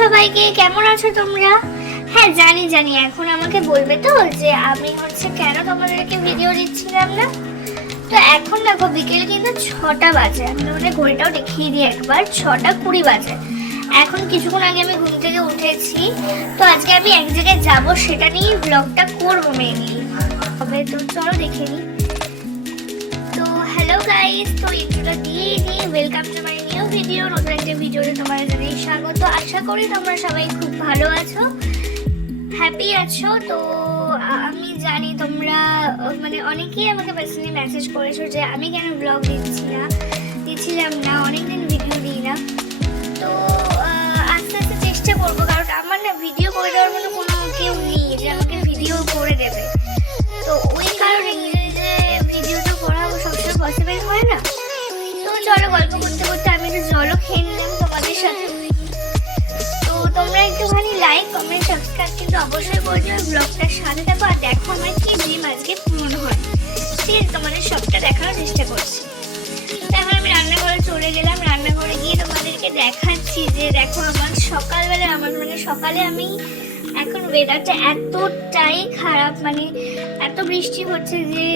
সবাইকে, কেমন আছো তোমরা? হ্যাঁ জানি এখন আমাকে বলবে তো যে আমি কেন তোমাদেরকে ভিডিও দিচ্ছিলাম না। তো এখন দেখো বিকেল কিন্তু 6টা বাজে। আমি তোমাদের ঘড়িটাও দেখিয়ে দিই একবার, 6:20 বাজে। এখন কিছুক্ষণ আগে আমি ঘুম থেকে উঠেছি। তো আজকে আমি এক জায়গায় যাবো, সেটা নিয়ে ব্লগটা করবো মেনলি। তবে তো চলো দেখে নিই। তো হ্যালো গাইস, তো ইন্ট্রোটা দিয়ে দিই। Welcome to my new video. নতুন একটা ভিডিওতে তোমাদের জানাই স্বাগত। আশা করি তোমরা সবাই খুব ভালো আছো, হ্যাপি আছো। তো আমি জানি তোমরা অনেকেই আমাকে পার্সোনালি মেসেজ করেছো যে আমি কেন ব্লগ দিচ্ছিলাম না, অনেকদিন ভিডিও দিই না। তো আস্তে আস্তে চেষ্টা করবো, কারণ আমার না ভিডিও করে দেওয়ার মতো কোনো কেউ নেই যে আমাকে ভিডিও করে দেবে। তো ওই কারণে যে ভিডিও তো করা সবসময় পসিবল হয় না। তো চলো গল্প করতে করতে আমি একটু জলও খেয়ে নিলাম তোমাদের সাথে। তো তোমরা একটুখানি লাইক কমেন্ট সাবস্ক্রাইব কিন্তু অবশ্যই করে দিও, ব্লগটার সাথে থাকো। আর দেখো আমার কি ড্রিম আজকে পূরণ হয়, ঠিক আছে? তোমাদের সবটা দেখানোর চেষ্টা করছি। এখন আমি রান্নাঘরে চলে গেলাম। রান্নাঘরে গিয়ে তোমাদেরকে দেখাচ্ছি যে দেখো আমার সকালবেলা সকালে আমি এখন ওয়েদারটা এতটাই খারাপ, এত বৃষ্টি হচ্ছে যে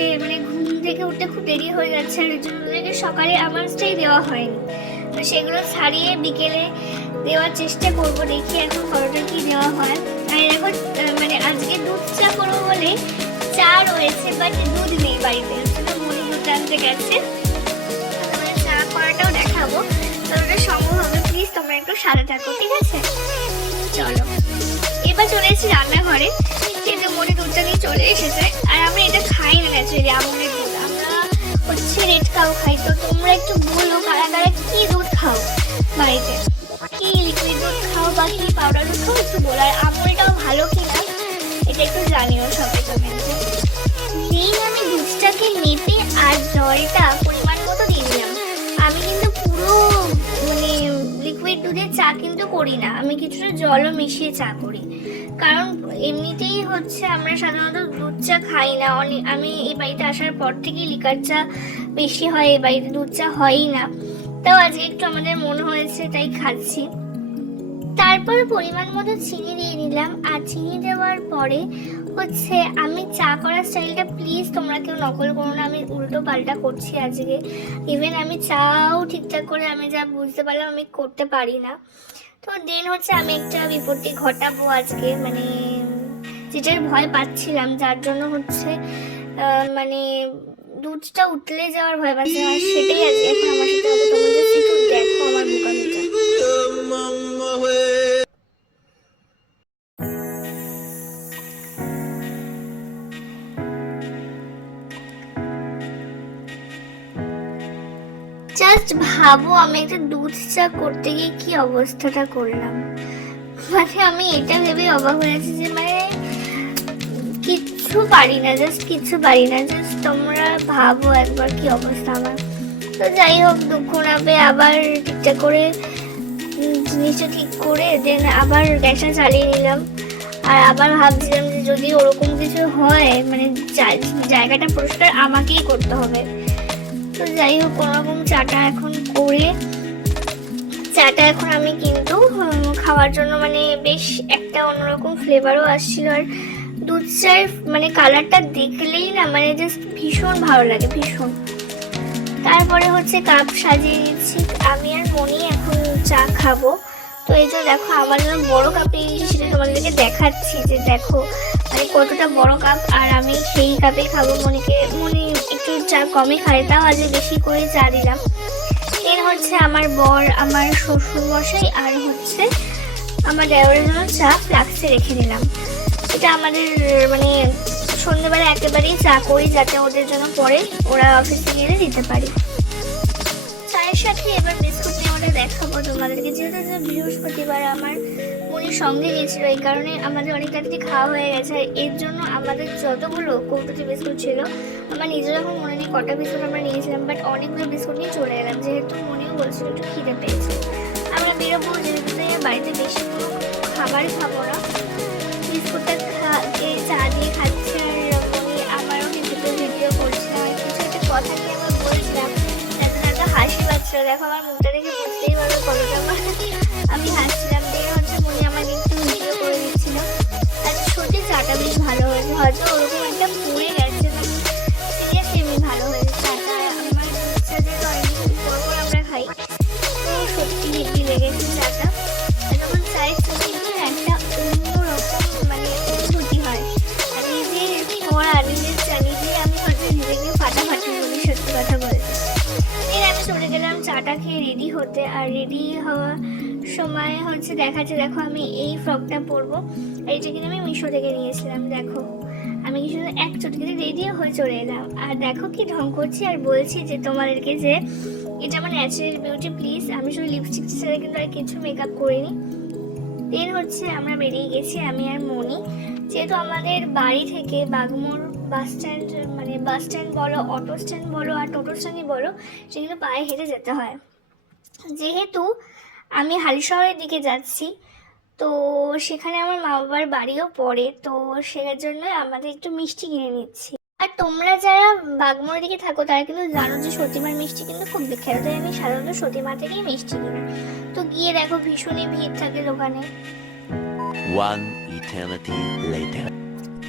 ঘুম থেকে উঠতে খুব দেরি হয়ে যাচ্ছে। আর এর জন্য সকালে আমার স্টেই দেওয়া হয়নি। তো সেগুলো ছাড়িয়ে বিকেলে দেওয়ার চেষ্টা করবো, দেখি এখন কতটা কি দেওয়া হয়। আর দেখো আজকে দুধ চা করবো বলে চা রয়েছে, বাট দুধ নেই বাড়িতে। মনে দুধ আনতে গেছে, চা করাটাও দেখাবো। তো ওটা সম্ভব হবে, প্লিজ তোমরা একটু সাথে থাকো, ঠিক আছে? চলো এবার চলে এসেছি রান্নাঘরে। কিন্তু মনে দুধটা নিয়ে চলে এসেছে। আর আমরা এটা খাই না ন্যাচারালি, আমলের দুধ। আমরা রেড কাউ খাই। তো তোমরা একটু বলো কারা কারা কি দুধ খাও বাড়িতে, কি লিকুইড দুধ খাও বা কি পাউডার দুধ খাও, একটু বলো। আর আমলটাও ভালো কিনা এটা একটু জানিও সবাই কমেন্টে। দিন আমি দুধটাকে মেপে আর জলটা পরিমাণ মতো দিয়ে দিলাম। আমি কিন্তু পুরো লিকুইড দুধের চা কিন্তু করি না, আমি কিছুটা জলও মিশিয়ে চা করি। কারণ এমনিতেই আমরা সাধারণত দুধ চা খাই না। আমি এই বাড়িতে আসার পর থেকেই লিকার চা বেশি হয়, এই বাড়িতে দুধ চা হয়ই না। তাও আজকে একটু আমাদের মনে হয়েছে তাই খাচ্ছি। তারপর পরিমাণ মতো চিনি দিয়ে নিলাম। আর চিনি দেওয়ার পরে আমি চা করার স্টাইলটা প্লিজ তোমরা কেউ নকল করো না, আমি উল্টো পাল্টা করছি আজকে। ইভেন আমি চাও ঠিকঠাক করে আমি যা বুঝতে পারলাম আমি করতে পারি না। তো দেন আমি একটা বিপত্তি ঘটাবো আজকে, যেটার ভয় পাচ্ছিলাম, যার জন্য দুধটা উতলে যাওয়ার ভয় পাচ্ছি। আর সেটাই আজকে এখন আমার সাথে হবে। তোমাদের একটু দেখো আমার বোকামিটা। জাস্ট ভাবো আমি একটা দুধ চা করতে গিয়ে কি অবস্থাটা করলাম। আমি এটা ভেবে অবাক হয়েছি যে কিচ্ছু পারি না, কিচ্ছু পারি না। জাস্ট তোমরা ভাবো একবার কি অবস্থা আমার। তো যাই হোক, দুঃখ না পেয়ে আবার ঠিকঠাক করে জিনিসটা ঠিক করে দেন আবার গ্যাসটা চালিয়ে নিলাম। আর আবার ভাবছিলাম যে যদি ওরকম কিছু হয় জায়গাটা পরিষ্কার আমাকেই করতে হবে। তো যাই হোক, কোনোরকম চাটা এখন করে আমি কিন্তু খাওয়ার জন্য বেশ একটা অন্যরকম ফ্লেভারও আসছিল। আর দুধ চায়ের কালারটা দেখলেই না জাস্ট ভীষণ ভালো লাগে, ভীষণ। তারপরে কাপ সাজিয়ে দিচ্ছি। আমি আর মনি এখন চা খাবো। তো এই যে দেখো আমার জন্য বড় কাপে নিয়েছি, সেটা তোমাদেরকে দেখাচ্ছি যে দেখো কতটা বড় কাপ। আর আমি সেই কাপেই খাবো। মনি একটু চা কমই খায়, তাও আজ বেশি করে চা দিলাম। এর আমার বর, আমার শ্বশুর মশাই আর আমার দেওরের জন্য চা ফ্লাক্সে রেখে দিলাম। এটা আমাদের সন্ধ্যেবেলা একেবারেই চা করি, যাতে ওদের জন্য পরে ওরা অফিসে গেলে দিতে পারি। চায়ের সাথে এবার বিস্কুট নেওয়াটা দেখাবো তোমাদেরকে। যেহেতু বৃহস্পতিবার আমার মনির সঙ্গে গেছিলো, এই কারণে আমাদের অনেক তাড়াতাড়ি খাওয়া হয়ে গেছে। এর জন্য আমাদের যতগুলো কৌটোতে বিস্কুট ছিল, আমার নিজে যখন মনে নেই কটা বিস্কুট আমরা নিয়েছিলাম, বাট অনেকগুলো বিস্কুট নিয়ে চলে এলাম। যেহেতু মনেও বলছিল একটু খিদে পেয়েছে, আমরা বেরোবো, যেহেতু বাড়িতে বেশি কোনো খাবার খাবো না। বিস্কুটটা চা দিয়ে খাচ্ছে। আর মনি আমারও কিছুটা ভিডিও করছে। আর কিছু একটা কথা কি আমরা বলছিলাম, হাসি পাচ্ছিল। দেখো আমার মুখটা দেখে বুঝতেই পারবে কতটা আমি হাসছিলাম। দিয়ে হয়তো ওরকম একটা পড়ে গেছে, সিরিয়াসলি এমনি ভালো হয়েছে চাটা। আমার ইচ্ছা যে অনেকদিন পর পর আমরা খাই, তো সত্যি হেভি লেগেছে চাটা। যখন চায়ের সাথে একটা অন্যরকম মানে অনুভূতি হয়। আর নিজের করা নিজের চা নিজে আমি হয়তো নিজেকে ফাটাফাটি বলি, সত্যি কথা বলতে। এর আমি চলে গেলাম চাটা খেয়ে রেডি হতে। আর রেডি হওয়ার সময় হচ্ছে দেখাচ্ছে, দেখো আমি এই ফ্রকটা পরবো, এইটা কিন্তু আমি মিশো থেকে নিয়েছিলাম। দেখো আমি কি শুধু এক চটকিতে রেডিও হয়ে চলে এলাম, আর দেখো কি ঢং করছি আর বলছি যে তোমাদেরকে যে এটা আমার ন্যাচারাল বিউটি প্লিজ। আমি শুধু লিপস্টিক ছাড়া কিন্তু আর কিছু মেকআপ করিনি। দেন হচ্ছে আমরা বেরিয়ে গেছি আমি আর মনি। যেহেতু আমাদের বাড়ি থেকে বাগমোড় বাস স্ট্যান্ড, মানে বাস স্ট্যান্ড বলো, অটো স্ট্যান্ড বলো আর টোটো স্ট্যান্ডই বলো, সেগুলো পায়ে হেঁটে যেতে হয়। যেহেতু আমি হালিশহরের দিকে যাচ্ছি, তো সেখানে আমার মা বাবার বাড়িও পড়ে, তো সেটার জন্য আমাদের একটু মিষ্টি কিনে নিচ্ছি। আর তোমরা যারা বাগমোড়ের দিকে থাকো তারা কিন্তু জানো যে সতীমার মিষ্টি কিন্তু খুব বিখ্যাত, তাই আমি সাধারণত সতীমা থেকেই মিষ্টি কিনি। তো গিয়ে দেখো ভীষণই ভিড় থাকে দোকানে। One eternity later.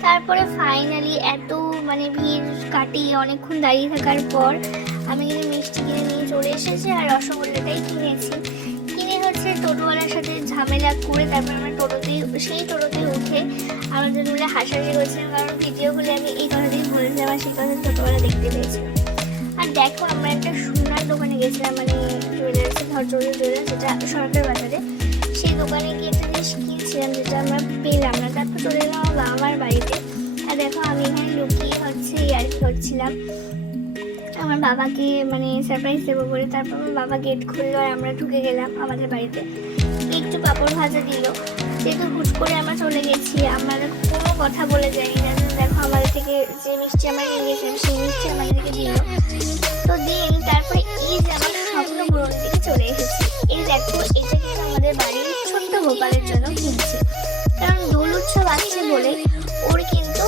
তারপরে ফাইনালি এত মানে ভিড় কাটিয়ে অনেকক্ষণ দাঁড়িয়ে থাকার পর আমি কিন্তু মিষ্টি কিনে নিয়ে চলে এসেছি, আর রসগোল্লাটাই কিনেছি। কিনে হচ্ছে টোটোওয়ালার সাথে ঝামেলা করে তারপর আমরা সেই টোটোতে উঠে আমার জন্য বলে হাসাহাসি করছিলাম, কারণ ভিডিওগুলো আমি এই কথাতেই বলেছিলাম আর সেই কথা টোটোওয়ালা দেখতে পেয়েছিলাম। আর দেখো আমরা একটা সোনার দোকানে গেছিলাম, মানে জুয়েলার্সে, ভদ্রলোক জুয়েলার্স, যেটা সরকার বাজারে। সেই দোকানে গিয়ে একটা জিনিস কিনছিলাম যেটা আমরা পেলাম না, তারপর চলে এলাম আমার বাবা মার বাড়িতে। আর দেখো আমি এখানে লুকিয়ে হচ্ছে আর কি করছিলাম আমার বাবাকে মানে সারপ্রাইজ দেবো বলে। তারপর আমার বাবা গেট খুললো আর আমরা ঢুকে গেলাম আমাদের বাড়িতে। একটু পাঁপড় ভাজা দিল, যেহেতু হুট করে আমরা চলে গেছি, আমরা কোনো কথা বলে যাই না। দেখো আমাদের থেকে যে মিষ্টি আমরা নিয়ে গেছিলাম সেই মিষ্টি আমাদেরকে দিল। তো দিন তারপরে এই যে আমার স্বপ্ন পূরণ দিকে চলে এসেছি। এই দেখো এটা কিন্তু আমাদের বাড়ির ছোট্ট গোপালের জন্য কিনছি, কারণ দোল উৎসব আসছে বলে ওর কিন্তু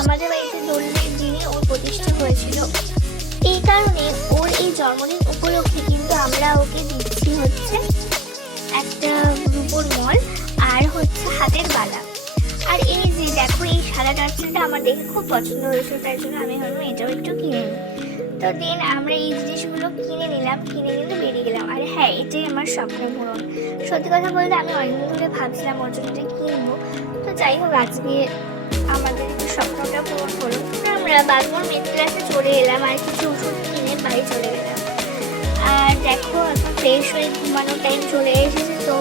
আমাদের বাড়িতে দোলের দিনে ওর প্রতিষ্ঠা হয়েছিল। এই কারণে ওর এই জন্মদিন উপলক্ষে কিন্তু আমরা ওকে দিচ্ছি হচ্ছে একটা রূপোর মল আর হচ্ছে হাতের বালা। আর এই যে দেখো এই সাদা টার্সেলটা আমার দেখে খুব পছন্দ হয়েছিল, তাই জন্য আমি ভাবলাম এটাও একটু কিনে নিই। তো দেন আমরা এই জিনিসগুলো কিনে নিলাম, কিনে কিন্তু বেরিয়ে গেলাম। আর হ্যাঁ, এটাই আমার স্বপ্ন পূরণ। সত্যি কথা বলতে আমি অনেকদিন ধরে ভাবছিলাম ওর জন্য কিনবো। তো যাই হোক আজকে আমাদের স্বপ্নটা পূরণ হলো। আমরা বাগমোড় মেন ক্লাসে চলে এলাম আর কিছু ওষুধ কিনে বাড়ি চলে গেলাম। আর দেখো এখন ফ্রেশ হয়ে ঘুমানোর টাইম চলে এসেছে। তো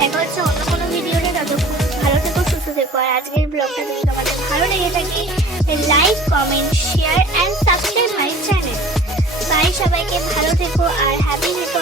দেখা হচ্ছে অন্য কোনো ভিডিওতে, ততক্ষণ ভালো থেকো, সুস্থ থেকো। আর আজকের ব্লগটা যদি তোমাদের ভালো লেগে থাকে, like, comment, share and subscribe my channel. Bye, সবাইকে ভালো থেকো আর হ্যাপি থেকো।